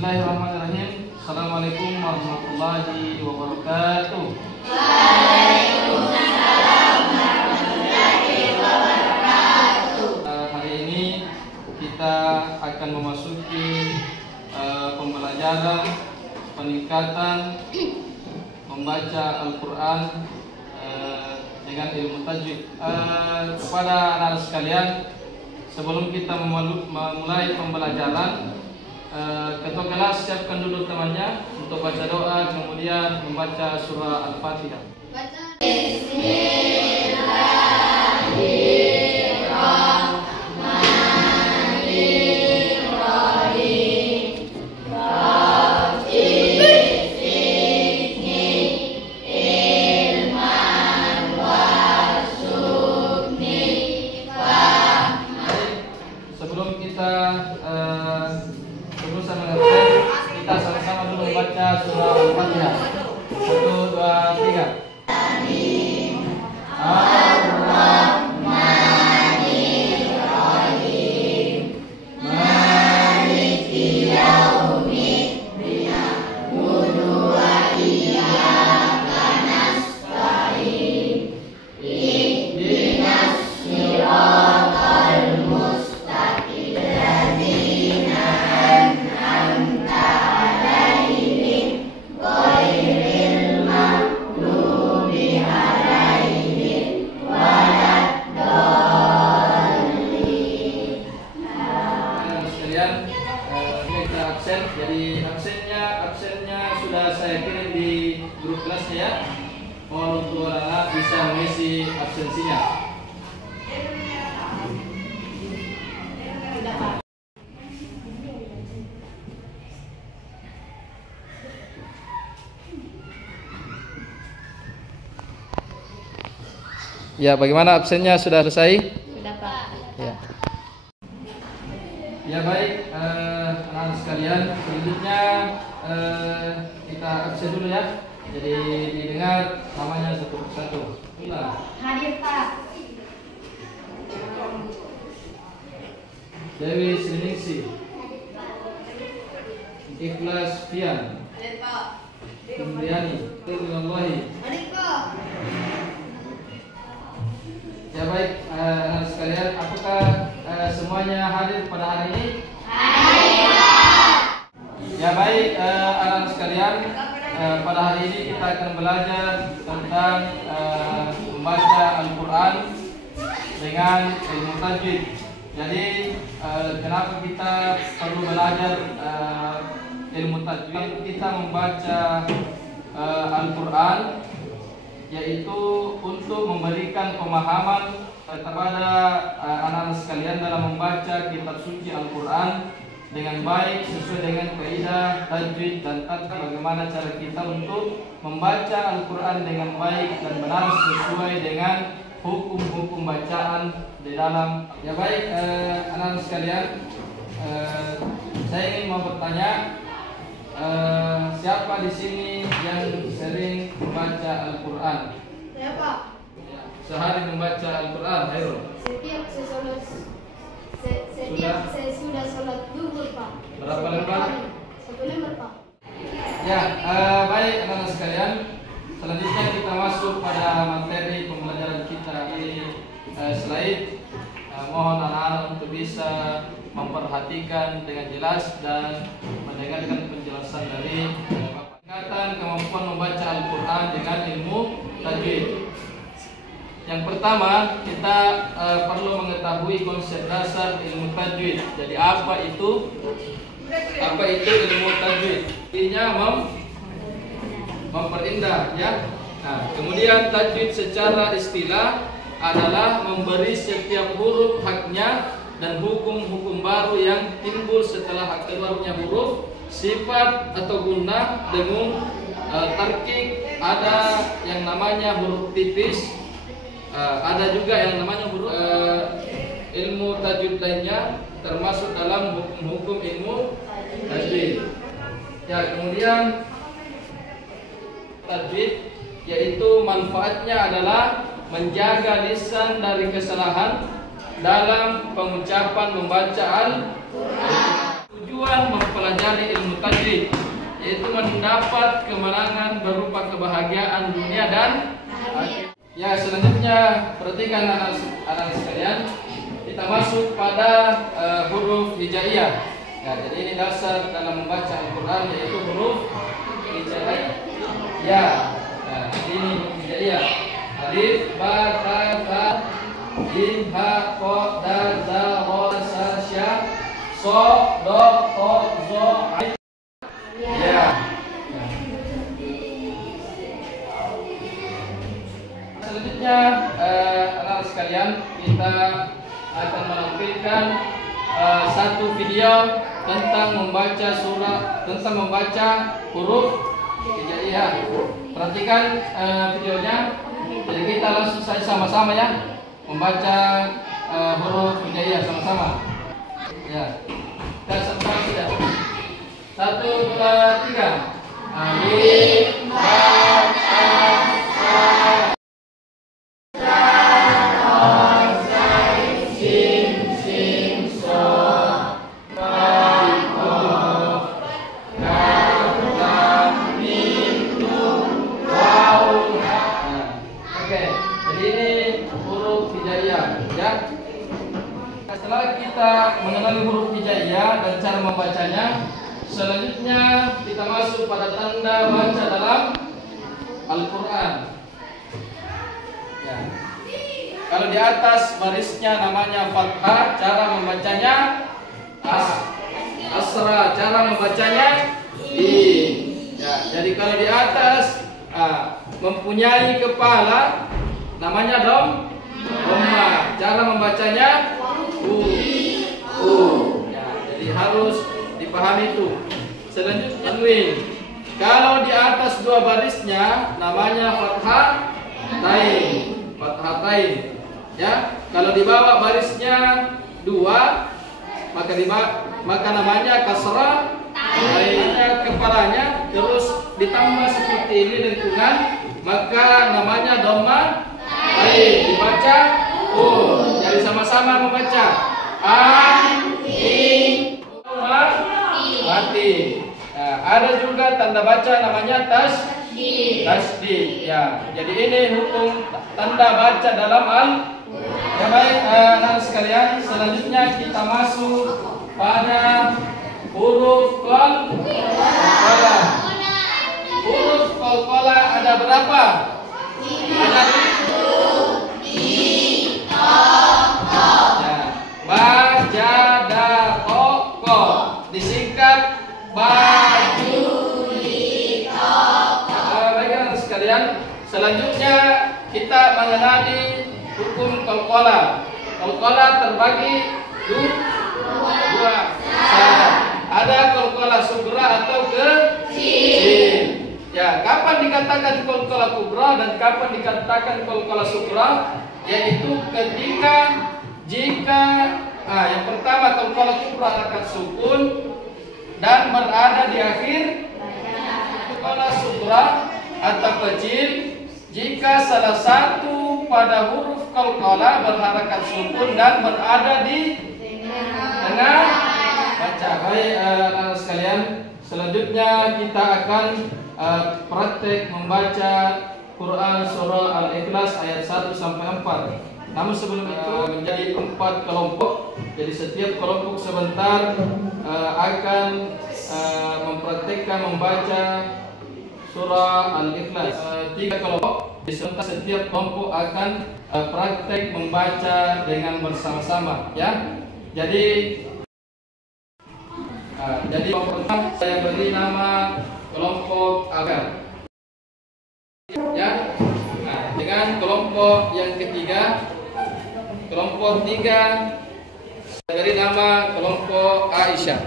Bismillahirrahmanirrahim. Assalamualaikum warahmatullahi wabarakatuh. Waalaikumsalam warahmatullahi wabarakatuh. Hari ini kita akan memasuki pembelajaran peningkatan membaca Al-Quran dengan ilmu tajwid. Kepada anak-anak sekalian, sebelum kita memulai pembelajaran, ketua kelas siapkan dulu temannya untuk baca doa, kemudian membaca surah Al-Fatihah. Kita sama-sama dulu membaca surah Al-Fatihah. 1, 2, 3. Jadi absennya sudah saya kirim di grup kelasnya ya. Mohon untuk anak bisa mengisi absensinya. Ya, bagaimana absennya sudah selesai? Sudah, Pak. Ya. Ya baik, anak-anak sekalian, selanjutnya kita absen dulu ya. Jadi didengar namanya satu persatu. Hadir, Pak. Dewi Sriningsi, Ikhlas Fian, Hadir, Pak. Indriani, Tullahi. Hadir, Pak. Ya baik, anak sekalian, apakah semuanya hadir pada hari ini? Hadir. Ya baik, anak sekalian, pada hari ini kita akan belajar tentang membaca Al-Quran dengan ilmu tajwid. Jadi kenapa kita perlu belajar ilmu tajwid? Kita membaca Al-Quran yaitu untuk memberikan pemahaman kepada anak-anak sekalian dalam membaca kitab suci Al-Quran dengan baik sesuai dengan kaidah tajwid dan tata bagaimana cara kita untuk membaca Al-Quran dengan baik dan benar sesuai dengan hukum-hukum bacaan di dalam. Ya baik, anak-anak sekalian, saya ingin mau bertanya, siapa di sini yang sering membaca Al-Quran? Saya, Pak. Sehari membaca Al-Quran, ayo. Setiap saya sudah sholat zuhur, Pak. Berapa lembar? 1 lembar, Pak. Ya, baik anak-anak sekalian. Selanjutnya kita masuk pada materi pembelajaran kita di slide. Mohon anak-anak untuk bisa memperhatikan dengan jelas dan mendengarkan penjelasan dari Bapak. Tingkatan kemampuan membaca Al-Quran dengan ilmu tajwid. Yang pertama, kita perlu mengetahui konsep dasar ilmu tajwid. Jadi apa itu ilmu tajwid? Artinya memperindah ya. Nah, kemudian tajwid secara istilah adalah memberi setiap huruf haknya dan hukum-hukum baru yang timbul setelah keluarnya huruf, sifat atau guna dengan tarkik. Ada yang namanya huruf tipis, ada juga yang namanya huruf. Ilmu tajwid lainnya termasuk dalam hukum-hukum ilmu tajwid. Ya, kemudian tajwid yaitu manfaatnya adalah menjaga lisan dari kesalahan dalam pengucapan membaca Al-Quran. tujuan mempelajari ilmu tajwid, yaitu mendapat kemenangan berupa kebahagiaan dunia dan akhirat. Ya, selanjutnya perhatikan anak-anak sekalian, kita masuk pada huruf hijaiyah. Ya, jadi ini dasar dalam membaca Al-Quran, yaitu huruf hijaiyah. Ya, nah, ini huruf hijaiyah. Alif, ba, ta, tha, jim, ha, ko, dal, za, ro, sa, sya, so, do, to, zo, ain. Ya. Selanjutnya anak-anak sekalian, kita akan menampilkan satu video tentang membaca huruf hijaiyah. Perhatikan videonya. Jadi kita langsung saja sama-sama ya membaca huruf hijaiyah sama-sama. Ya. Kita sama-sama sudah. 1, 2, 3. Alif, ba, ta, tha, setelah kita mengenali huruf hijaiyah dan cara membacanya, selanjutnya kita masuk pada tanda baca dalam Al-Quran. Ya. Kalau di atas barisnya namanya fathah, cara membacanya asra, cara membacanya ya. Jadi kalau di atas mempunyai kepala namanya dhamma, cara membacanya ya, jadi harus dipahami itu. Selanjutnya tanwin. Kalau di atas dua barisnya namanya fathatain. Ya, kalau di bawah barisnya dua maka namanya kasrah. Hanya kepalanya terus ditambah seperti ini lengkungan, maka namanya dhamma. Dibaca jadi sama-sama membaca mati. Nah, ada juga tanda baca namanya tasdid. Ya, jadi ini hukum tanda baca dalam ya baik, anak sekalian, selanjutnya kita masuk pada huruf qalqalah. Huruf qalqalah ada berapa? Ada ba, ja, da, ko, ko. Disingkat baju, li, ko, ko. Baik anak sekalian, selanjutnya kita mengenali hukum qalqalah. Qalqalah terbagi dua. Ada qalqalah sughra atau kecil. Ya, kapan dikatakan qalqalah kubra dan kapan dikatakan qalqalah sughra? Yaitu jika yang pertama qalqalah kubra harokat sukun dan berada di akhir. Qalqalah sughra atau kecil jika salah satu pada huruf qalqalah berharakat sukun dan berada di tengah baca. Baik anak sekalian, selanjutnya kita akan praktek membaca Quran surah Al-Ikhlas ayat 1 sampai 4. Namun sebelum itu menjadi 4 kelompok. Jadi setiap kelompok sebentar akan mempraktekkan membaca surah Al-Ikhlas. 3 kelompok. Sebentar setiap kelompok akan praktek membaca dengan bersama-sama. Ya. Jadi kelompok pertama saya beri nama kelompok agar. Ya. Nah, dengan kelompok yang ketiga, kelompok 3 saya beri nama kelompok Aisyah.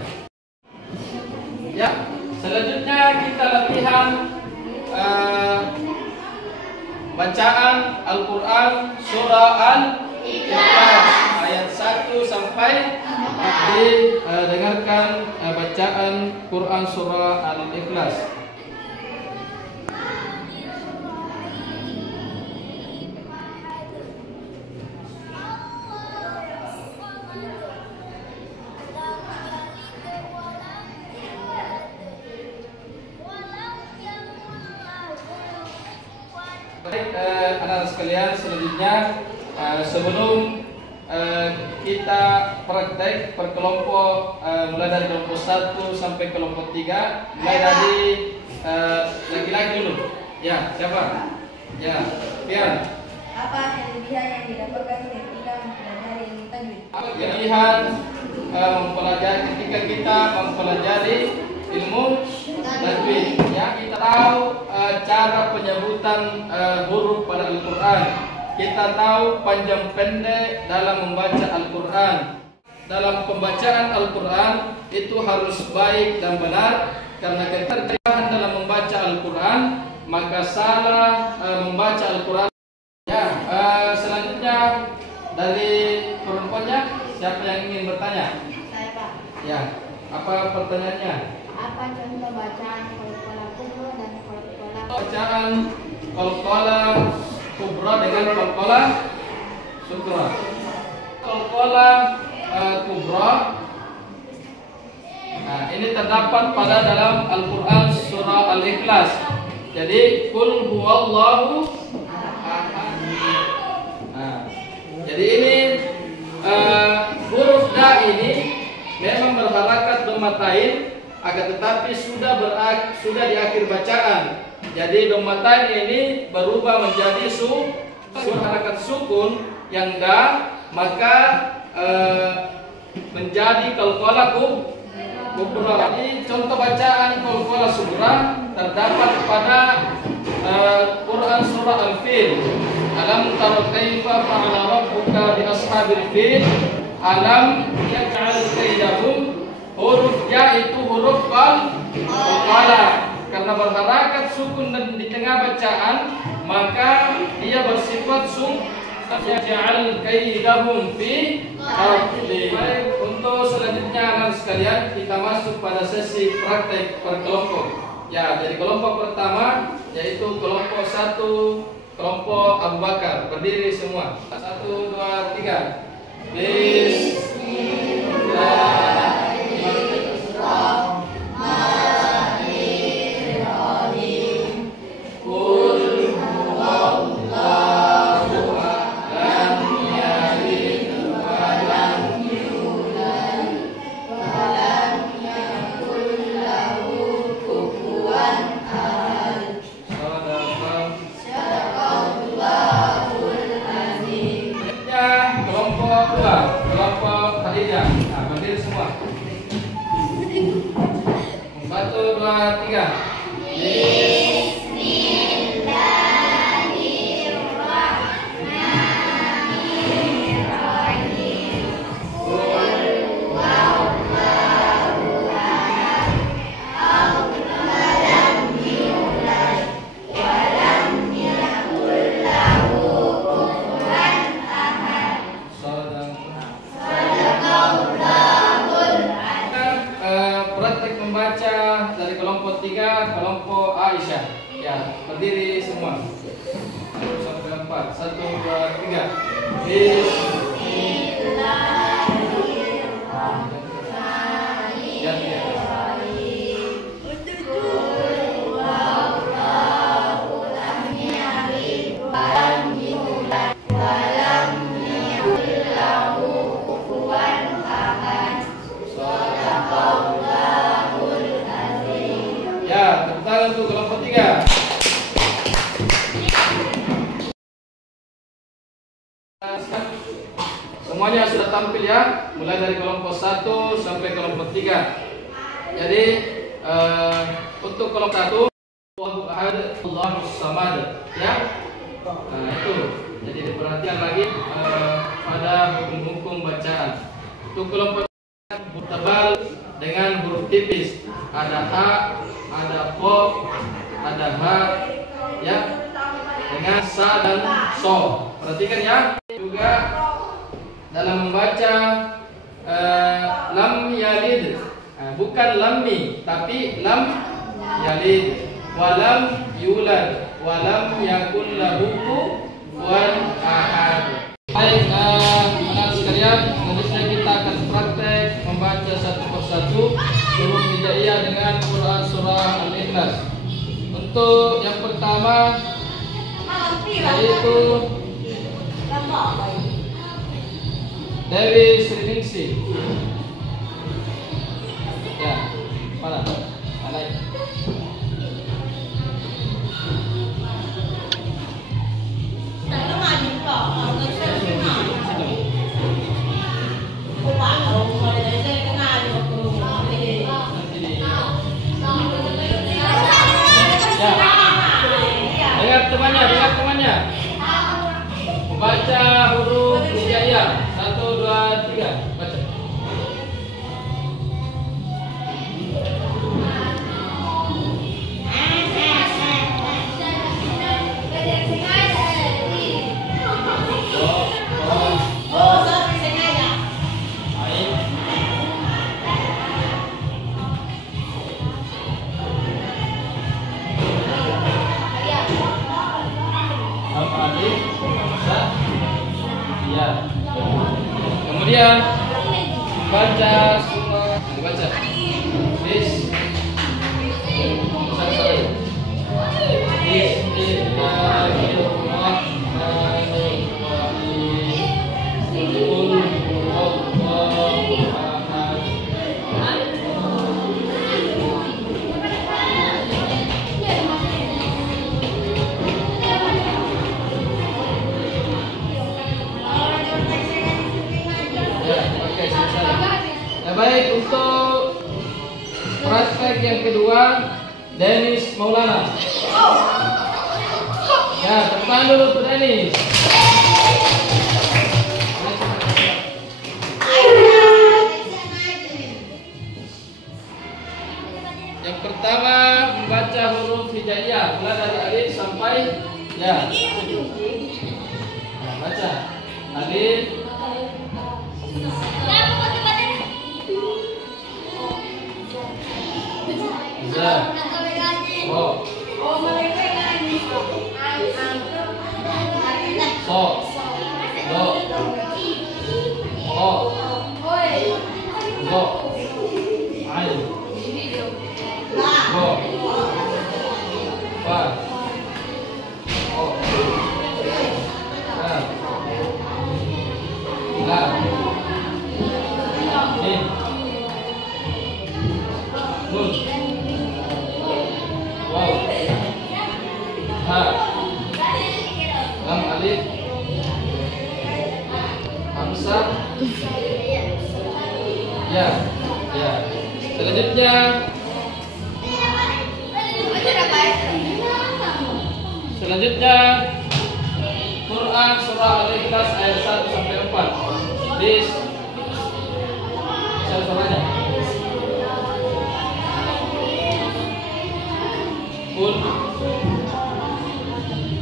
Ya. Selanjutnya kita latihan bacaan Al-Quran surah Al-Ikhlas ayat 1 sampai 4. Dengarkan bacaan Quran surah Al-Ikhlas. sekalian, selanjutnya sebelum kita praktek per kelompok, mulai dari kelompok 1 sampai kelompok 3, mulai dari laki-laki dulu. Ya, siapa? Ya, Pian. Apa kelebihan yang didapatkan ketika mempelajari ilmu tajwid? Apa kelebihan ketika kita mempelajari ilmu tajwid? Ya, kita tahu cara penyebutan huruf pada Al-Quran. Kita tahu panjang pendek dalam membaca Al-Quran. Dalam pembacaan Al-Quran itu harus baik dan benar, karena keterjemahan dalam membaca Al-Quran maka salah membaca Al-Quran. Ya, selanjutnya dari perempuannya, siapa yang ingin bertanya? Saya, Pak. Ya, apa pertanyaannya? Apa contoh bacaan qalqalah kubra dan qalqalah? Bacaan qalqalah kubra dengan qalqalah sughra. Qalqalah kubra, nah ini terdapat pada dalam Al-Quran surah Al-Ikhlas. Jadi qul huwallahu ahad. Nah, jadi ini huruf da ini memang berharakat domatain, akan tetapi sudah di akhir bacaan. Jadi domatain ini berubah menjadi harakat sukun yang da, maka menjadi qalqalah kubra. Jadi contoh bacaan qalqalah sughra terdapat pada Quran surah Al-Fil. Alam tara kaifa fa'ala rabbuka bi ashabil fil, alam yaj'al kaidahum. Huruf ya itu huruf qalqalah, karena berharakat sukun dan di tengah bacaan maka dia bersifat yaj'al kaidahum fi tadlil. Baik, untuk selanjutnya anak sekalian, kita masuk pada sesi praktek per kelompok. Ya, jadi kelompok pertama yaitu kelompok 1, kelompok Abu Bakar. Berdiri semua. 1, 2, 3. Bismillahirrahmanirrahim. Qul huwallahu lam yalid wa lam yulad wa lam yakul lahu kufuwan ahad. Sadaqallahul azim. Kelompok 2, kelompok Khadijah. Nah, berdiri semua. 1, 2, 3. Praktek membaca dari kelompok 3, kelompok Aisyah. Ya, berdiri semua. 1, 2, 3. Ya, tepuk tangan untuk kelompok 3. Semuanya sudah tampil ya, mulai dari kelompok 1 sampai kelompok 3. Jadi untuk kelompok 1, Allahu ahad, Allahus samad, ya. Nah, itu. Jadi perhatian lagi pada hukum-hukum bacaan. Untuk kelompok huruf tebal dengan huruf tipis, ada ha, ada po, ada ha, ya, dengan sa dan so. Perhatikan ya. Juga dalam membaca lam yalid, bukan lammi, tapi lam yalid, walam yulad, walam yakul lahu kufuwan ahad. Baik, anak sekalian, selanjutnya kita akan praktek membaca satu persatu huruf hijaiyah dengan Quran surah Al-Ikhlas. Untuk yang pertama yaitu Dewi Sriningsih. Ya, mana? Mana? Dengar temannya. Baca huruf hijaiyah. 1, 2, 3. Baca. Kemudian baca surah, baca Baik, untuk praktek yang kedua, Denis Maulana. Ya, tepuk tangan dulu untuk Denis. Yang pertama membaca huruf hijaiyah, mulai dari alif sampai ya. Nah, baca alif. Selanjutnya Quran surah Al-Ikhlas ayat 1 sampai 4. Dis surahnya. Qul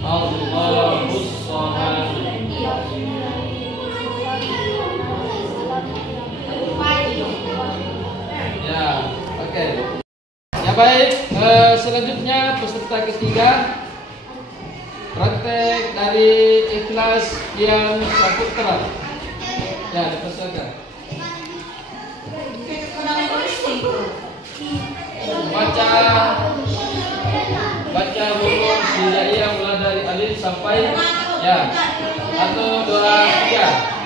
Allahus Samad. Ya, oke. Ya baik, selanjutnya peserta ketiga praktek dari Ikhlas Dian Saputra. Ya, dipersilakan. Baca huruf hijaiyah mulai dari alif sampai ya. 1, 2, 3.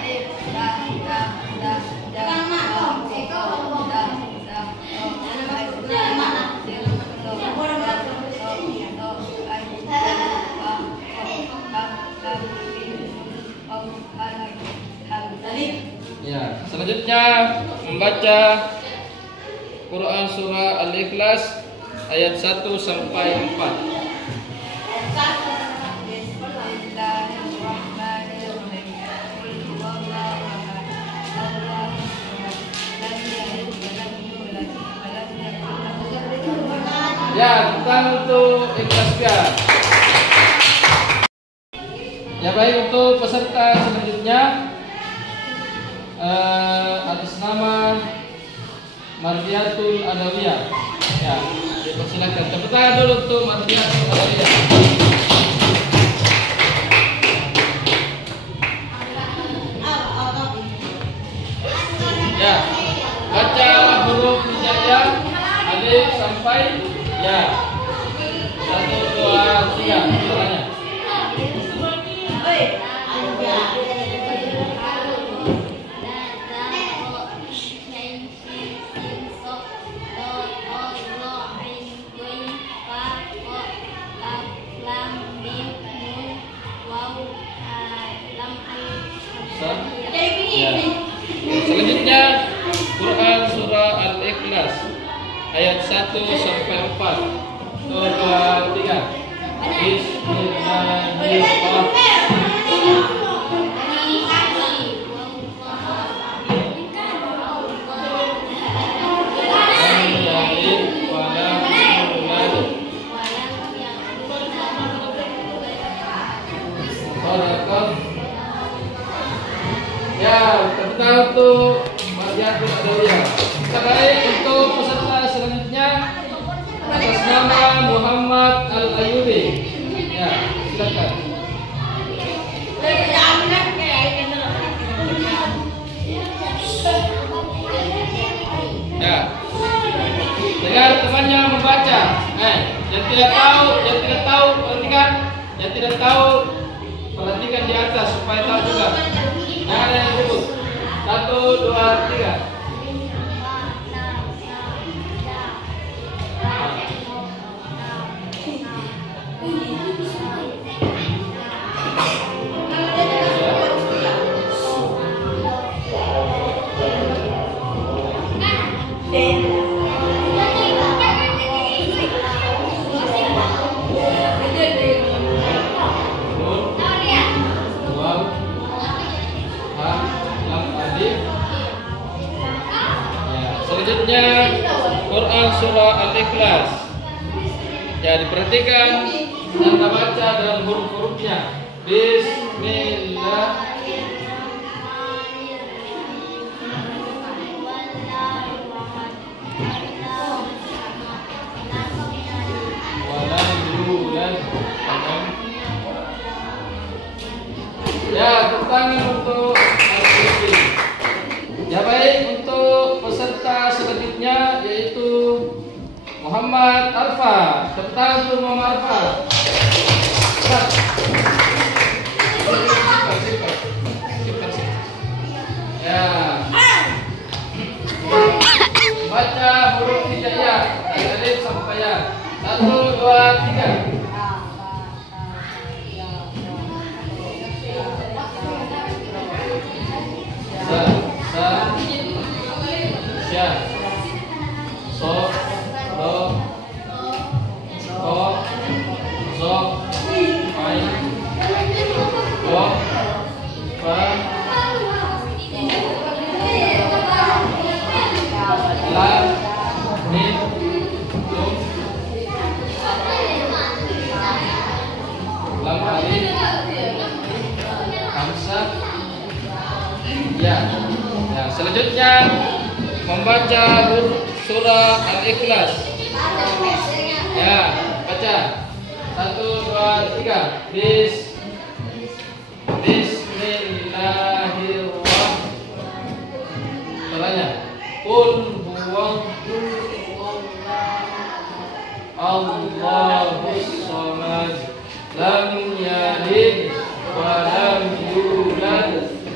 Ya, selanjutnya membaca Quran surah Al-Ikhlas ayat 1 sampai 4. Ya, bukan untuk Ikhlas ya. Ya baik, untuk peserta selanjutnya atas nama Mardiatul Adawiyah. Ya, dipersilakan. Tepuk tangan dulu untuk Mardiatul Adawiyah. Ya, baca huruf hijaiyah alif sampai ya. 1, 2, 3. Caranya. Al-Ikhlas ayat 1 sampai 4. 1, 2, 3. Bismillahirrahmanirrahim. Ya, tentang untuk Mariatul Adawiyah. Baik, untuk peserta selanjutnya atas nama Muhammad Al-Ayubi. Ya, silakan. Ya. Dengar temannya membaca. Yang tidak tahu, perhatikan. Yang tidak tahu, perhatikan di atas supaya tahu juga. Jangan ada yang ribut. 1, 2, 3. Selanjutnya Quran surah Al-Ikhlas. Ya, diperhatikan tanda baca dan huruf-hurufnya. Bismillah. Ya, tepuk tangan untuk Al-Qur'an. Ya, baik, untuk peserta selanjutnya yaitu Muhammad Arfa. Tepuk tangan untuk Muhammad Arfa. Ya. Baca huruf hijaiyah dari alif sampai ya. 1, 2, 3. Selanjutnya membaca surah Al-Ikhlas. Ya, baca. 1, 2, 3. Bismillahirrahmanirrahim. Caranya. Qul Allahus samad, lam yalid wa lam yulad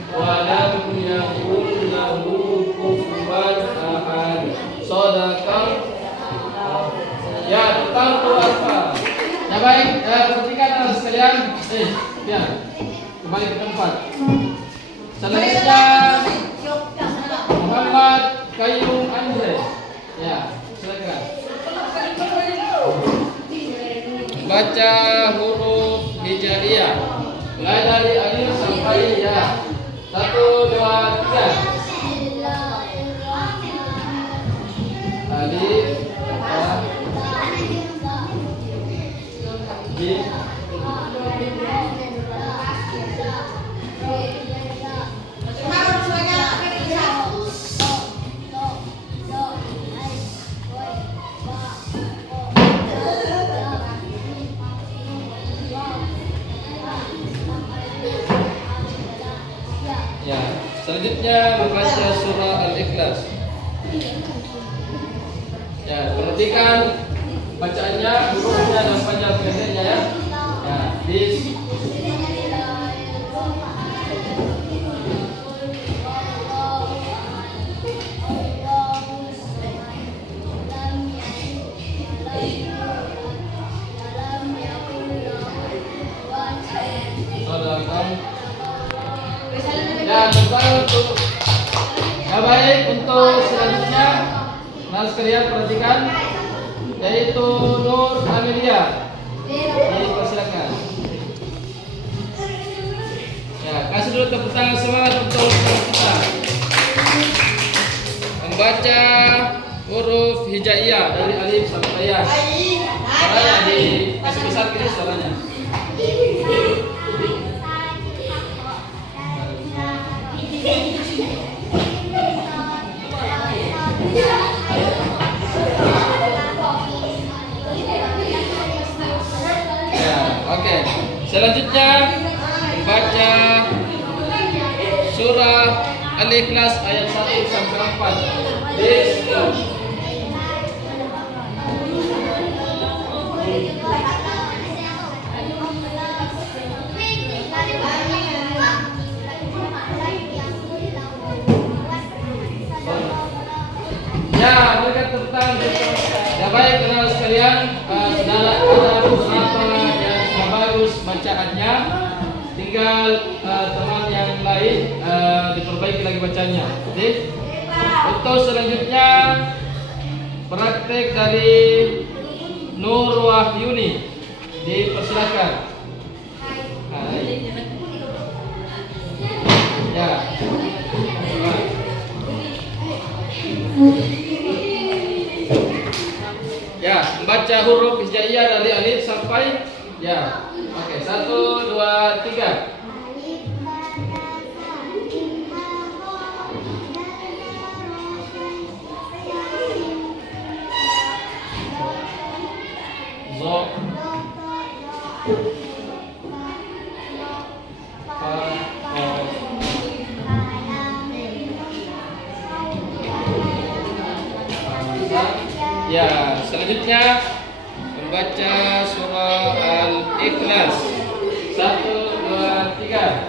wa lam yakul lahu kufuwan ahad. Shadaqah. Ya, tentang apa? Ya, baik, perhatikan anak sekalian. Ya, kembali ke tempat. Selanjutnya Muhammad Qayyum Andre. Ya, silakan. Baca huruf hijaiyah. Mulai dari alif sampai ya. 1, 2, 3. Alif, A, B. Ya, selanjutnya membaca surah Al-Ikhlas. Ya, perhatikan bacaannya, hurufnya dan panjang pendeknya ya. Ya, bis. Ya, untuk baik, untuk selanjutnya Anak sekalian perhatikan, yaitu Nur Amelia. Dipersilakan. Ya, kasih dulu tepuk tangan semangat untuk kita. Membaca huruf hijaiyah dari alif sampai ya. Suaranya di kasih besar kiri suaranya. Ya, oke. Selanjutnya membaca surah Al-Ikhlas ayat 1 sampai 4. Ya, berikan tepuk tangan. Ya baik, teman sekalian, sudah ada beberapa yang sudah bagus bacaannya. Tinggal teman yang lain diperbaiki lagi bacanya. Jadi, untuk selanjutnya praktek dari Nur Wahyuni, dipersilakan. Ya. Ya, membaca huruf hijaiyah dari alif sampai ya. Oke, 1, 2, 3. Zo. Pa. Ya, selanjutnya membaca surah Al-Ikhlas. 1, 2, 3.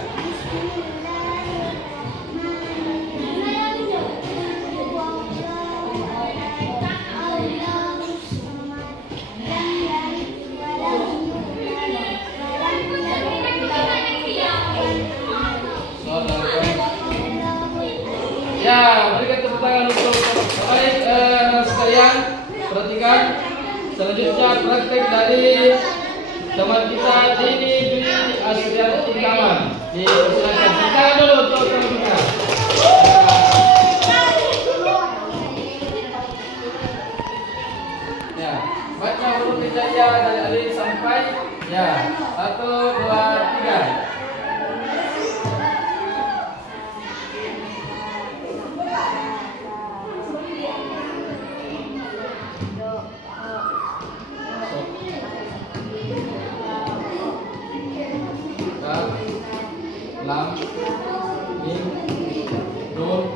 Ya, berikan tepuk tangan untuk baik sekalian. Perhatikan selanjutnya praktek dari teman kita Dini Dwi Asriati Taman. Dipersilakan kita dulu untuk teman kita. Ya, baca huruf hijaiyah dari alif sampai ya. 1, 2, 3. Lam, Mim, Nun.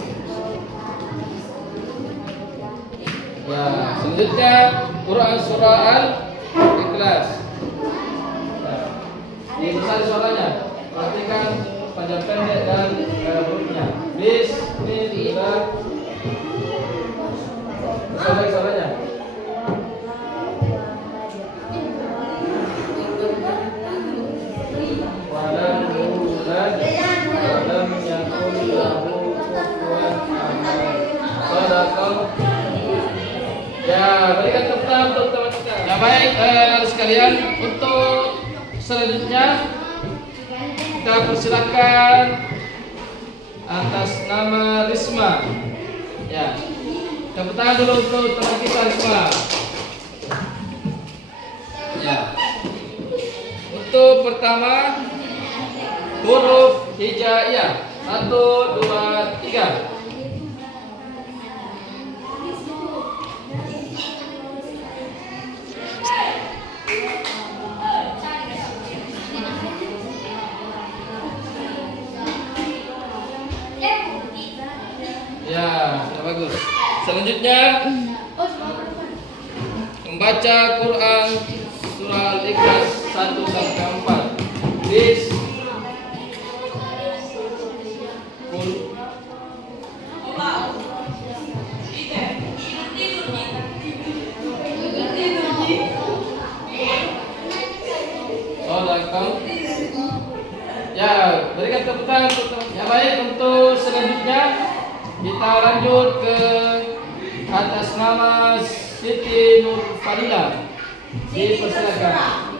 Ya, selanjutnya Quran surah Al-Ikhlas. Ya. Dibesar suaranya. Perhatikan panjang pendek dan hurufnya. Bismillah. Besar suaranya. Ya, berikan tepuk tangan untuk teman kita. Ya baik, anak sekalian, untuk selanjutnya kita persilakan atas nama Risma. Ya, tepuk tangan dulu untuk teman kita Risma. Ya, untuk pertama huruf hijaiyah. 1, 2, 3. Ya, sudah bagus. Selanjutnya membaca Quran surah Al-Ikhlas 1 sampai 4. Bis Ya, berikan tepuk tangan untuk teman. Ya baik, untuk selanjutnya kita lanjut ke atas nama Siti Nur Fadila. Dipersilakan.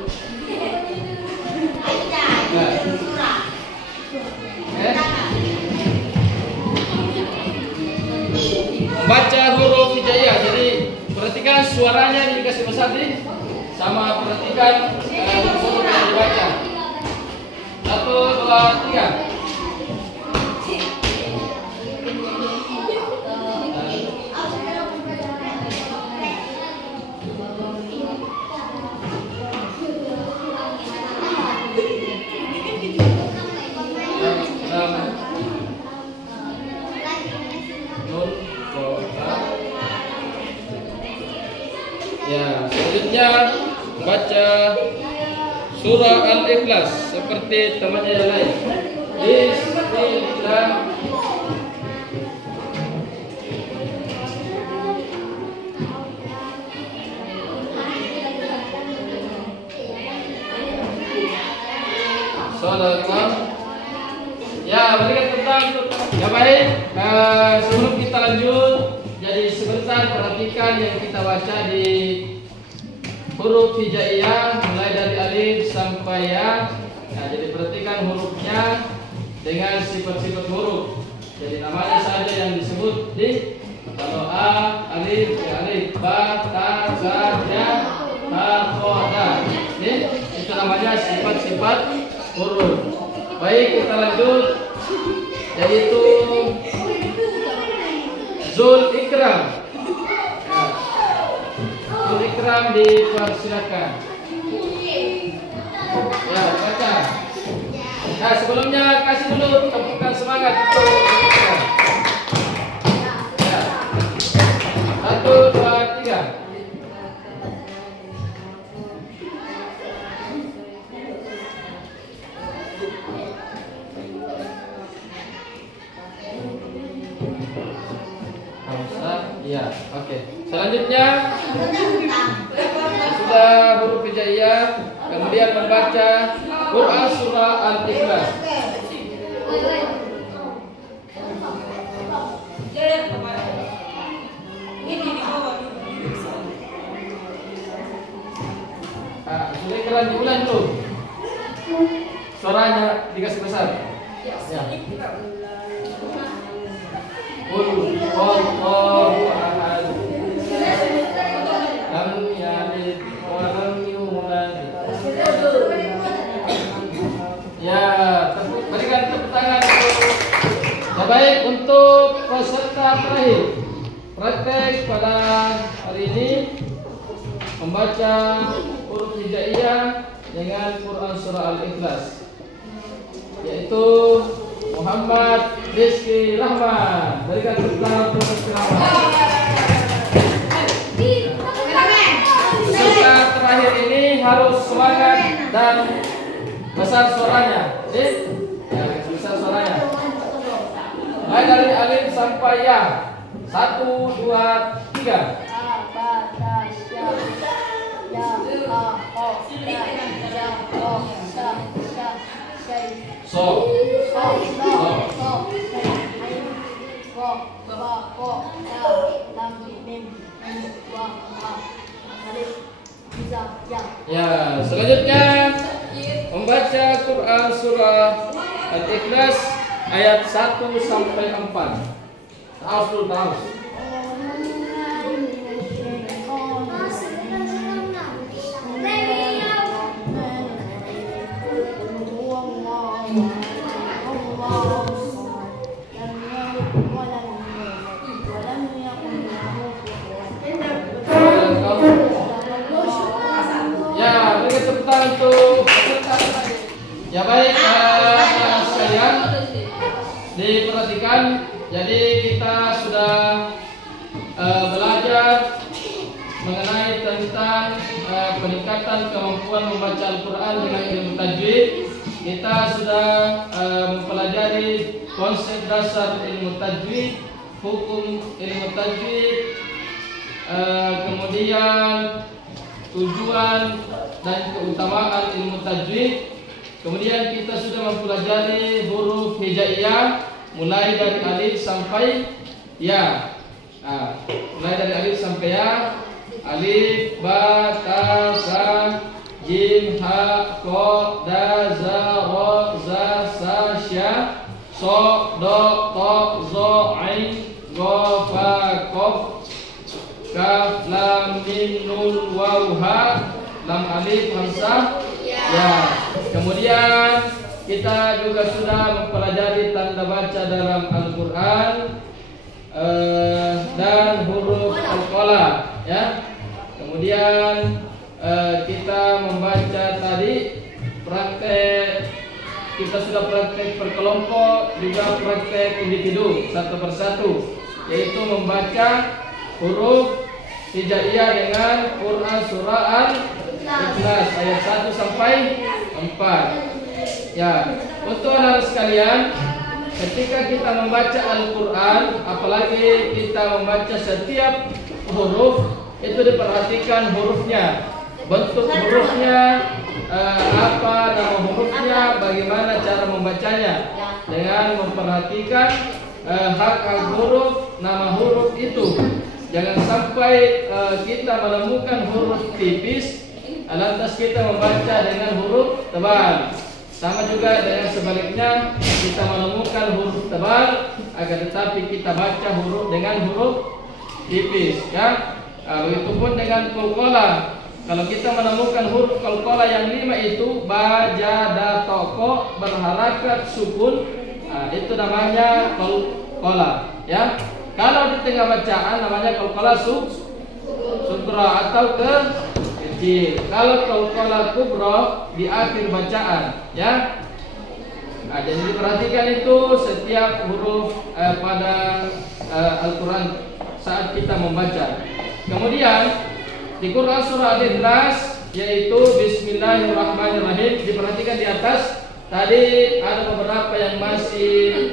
Membaca huruf hijaiyah. Jadi perhatikan suaranya dikasih besar nih, sama perhatikan huruf yang dibaca. 1, 2, 3. Ya, selanjutnya baca surah Al-Ikhlas seperti temannya yang lain. Bismillah. Salam. Ya, berikan tentang. Ya baik. Sebelum kita lanjut, jadi sebentar perhatikan yang kita baca di huruf hijaiyah mulai dari alif sampai ya. Nah, jadi perhatikan hurufnya dengan sifat-sifat huruf. Jadi namanya saja yang disebut di kalau a alif ya alif, ba ta za ya ta kha da. Itu namanya sifat-sifat huruf. Baik, kita lanjut, yaitu Zul Ikram. Ya. Zul Ikram dipersilakan. Ya, baca. Nah, sebelumnya kasih dulu tepukan semangat untuk Zul Ikram. Ya. 1, 2, 3. Ya, oke. Selanjutnya sudah huruf hijaiyah, kemudian membaca Quran surah Al-Ikhlas. Sudah keren diulang tuh. Suaranya dikasih besar. Ya. Wallahu ahad. Lam yalid wa lam yulad. Ya, berikan tepuk tangan untuk. Ya, baik, untuk peserta terakhir praktek pada hari ini membaca huruf hijaiyah dengan Quran surah Al-Ikhlas, yaitu Muhammad Rizky Rahman. Berikan tepuk tangan untuk Rizky Rahman. Peserta terakhir ini harus semangat dan besar suaranya. Ya, besar suaranya. Mulai dari alif sampai ya. 1, 2, 3. So. Ya, selanjutnya membaca Quran surah Al-Ikhlas ayat 1 sampai 4. Tahu dulu, tahu. Ya, beri tepuk tangan untuk peserta tadi. Ya, baik, sekalian diperhatikan. Jadi kita sudah belajar mengenai tentang peningkatan kemampuan membaca Al-Quran dengan ilmu tajwid. Kita sudah mempelajari konsep dasar ilmu tajwid, hukum ilmu tajwid, kemudian tujuan dan keutamaan ilmu tajwid. Kemudian kita sudah mempelajari huruf hijaiyah mulai dari alif sampai ya. Mulai dari alif, ba, ta, sa, jim, ha, ko, da, za, ro, za, sa, sya, so, do, to, zo, ain, go, fa, kof, kaf, lam, mim, nun, waw, ha, lam, alif, hamzah, ya. Kemudian kita juga sudah mempelajari tanda baca dalam Al-Quran dan huruf qalqalah, ya. Kemudian kita membaca tadi praktek, kita sudah praktek per kelompok, juga praktek individu satu persatu, yaitu membaca huruf hijaiyah dengan Quran surah Al-Ikhlas ayat 1 sampai 4. Ya, untuk anak sekalian, ketika kita membaca Al-Quran, apalagi kita membaca setiap huruf, itu diperhatikan hurufnya, bentuk hurufnya, apa nama hurufnya, bagaimana cara membacanya, dengan memperhatikan hak-hak huruf, nama huruf itu. Jangan sampai kita menemukan huruf tipis, lantas kita membaca dengan huruf tebal. Sama juga dengan sebaliknya, kita menemukan huruf tebal, akan tetapi kita baca huruf dengan huruf tipis, ya. Begitupun dengan qalqalah. Kalau kita menemukan huruf qalqalah yang 5 itu ba, ja, da, to, ko berharakat sukun, itu namanya qalqalah, ya. Kalau di tengah bacaan namanya qalqalah sugra atau kecil. Kalau qalqalah kubra di akhir bacaan, ya. Jadi diperhatikan itu setiap huruf pada Al-Quran saat kita membaca. Kemudian di Quran surah Al-Ikhlas, yaitu Bismillahirrahmanirrahim, diperhatikan di atas. Tadi ada beberapa yang masih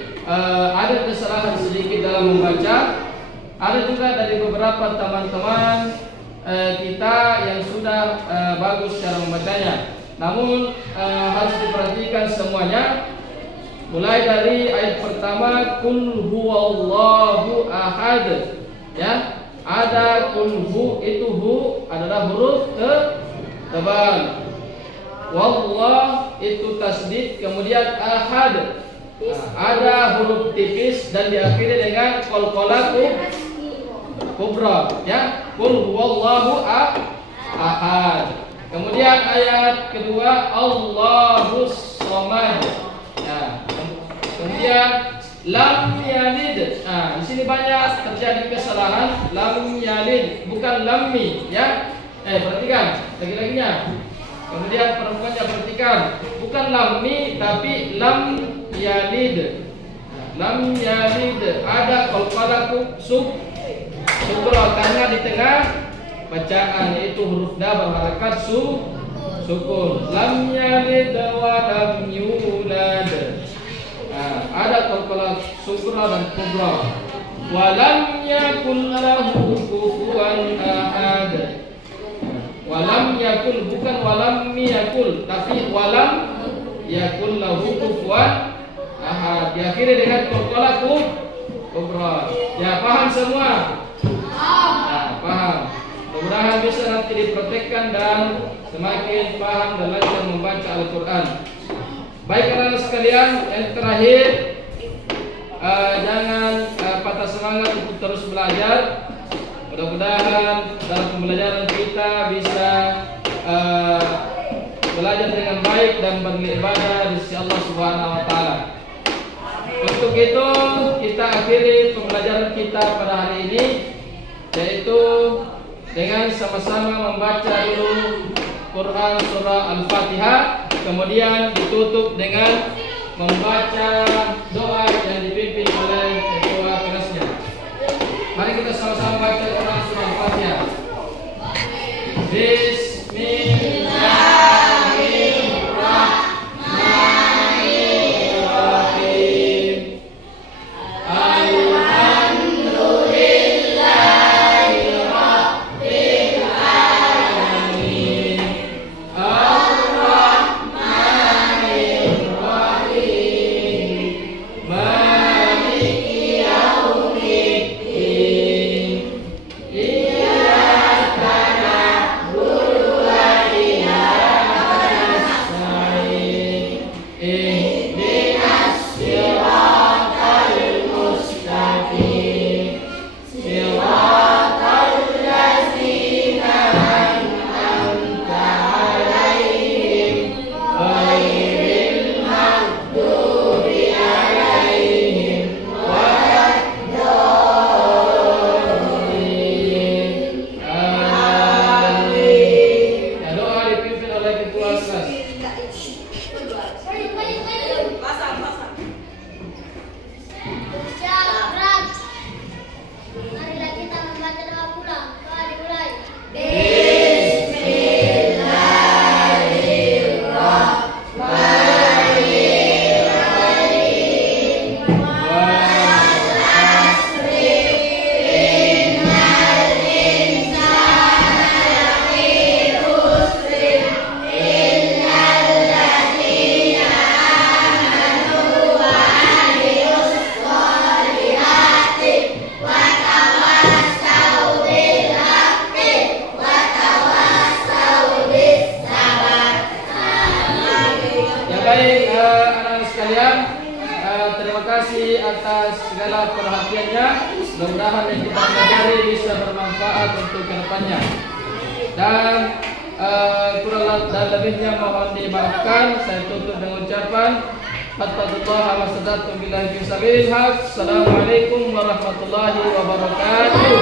ada kesalahan sedikit dalam membaca. Ada juga dari beberapa teman-teman kita yang sudah bagus cara membacanya. Namun harus diperhatikan semuanya. Mulai dari ayat pertama, Qul huwallahu ahad, ya. Ada qul hu, itu hu adalah huruf tebal. Wallah itu tasdid, kemudian ahad ada huruf tipis dan diakhiri dengan qalqalah kubra, ya. Qul huwallahu ahad. Kemudian ayat kedua, Allahus samad, ya. Kemudian lam yalid. Di sini banyak terjadi kesalahan. Lam yalid bukan lammi, ya. Perhatikan lagi-laginya. Kemudian perempuannya perhatikan, bukan lammi tapi lam yalid. Lam yalid ada qalqalah sugra karena di tengah bacaan, yaitu huruf da berharakat sukun. Lam yalid wa lam yulad. Ada qalqalah sugra dan kubra. Wa lam yakul lahu kufuwan ahad. Walam yakul bukan walam yakul, tapi walam yakul lahu kufuwan ahad. Diakhiri dengan qalqalah kubra. Ya, paham semua? Paham. Mudah-mudahan bisa nanti dipraktekkan dan semakin paham dan lancar membaca Al-Quran. Baik anak sekalian, yang terakhir, jangan patah semangat untuk terus belajar. Mudah-mudahan dalam pembelajaran kita bisa belajar dengan baik dan beribadah di sisi Allah Subhanahu wa taala. Untuk itu kita akhiri pembelajaran kita pada hari ini, yaitu dengan sama-sama membaca dulu Quran surah Al-Fatihah, kemudian ditutup dengan membaca doa yang dipimpin oleh ketua kelasnya. Mari kita sama-sama baca Quran surah Al-Fatihah. Bismillahirrahmanirrahim. Alhamdulillahirabbil alamin. Ar-Rahmanir-Rahim. Maliki yaumiddin. Iyyaka atas segala perhatiannya. Mudah-mudahan yang kita pelajari bisa bermanfaat untuk kedepannya. Dan kurang dan lebihnya mohon dimaafkan. Saya tutup dengan ucapan Fattaqullaha mastata'tum billahi fi sabilil haq. Assalamualaikum warahmatullahi wabarakatuh.